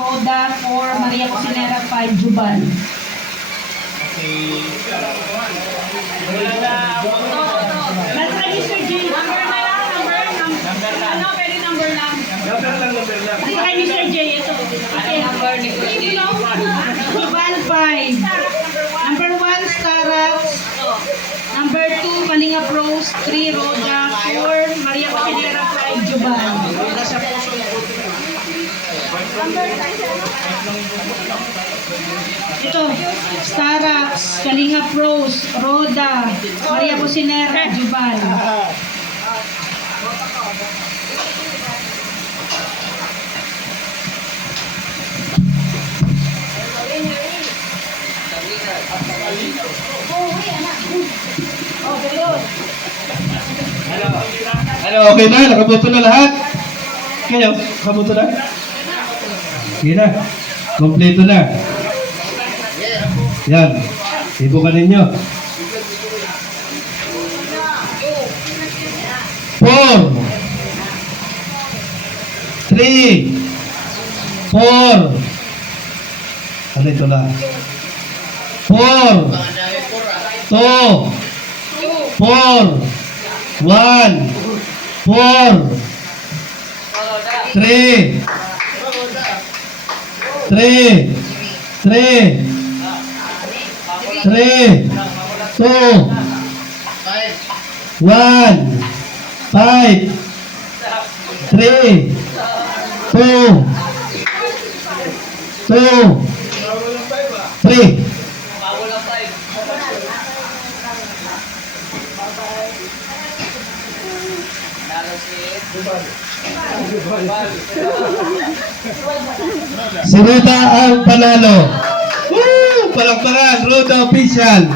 Roda 4, Maria Cosinera 5, Jubal. Let's register G. Number na lang, number. Ano, pwede number lang. Number lang. Let's register J. Ito. Okay. Jubal 5. Number 1, Starax. Number 2, Kalinga Pros. 3, Roda. 4, Maria Cosinera 5, Jubal. Ito, Starax, Kalinga Pros, Roda, Maria Cosinera, Jubal. Ano, okay na? Nakabuto na lahat? Kayo, nakabuto na? Sige na. Kompleto na. Yan. Ibukan ninyo. 4 3 4 Ano ito na? 4 2 4 1 4 3 3 3 3 2 1 5 3 2 2 3 Si Roda ang panalo. Woo! Palakpakan, Roda Official.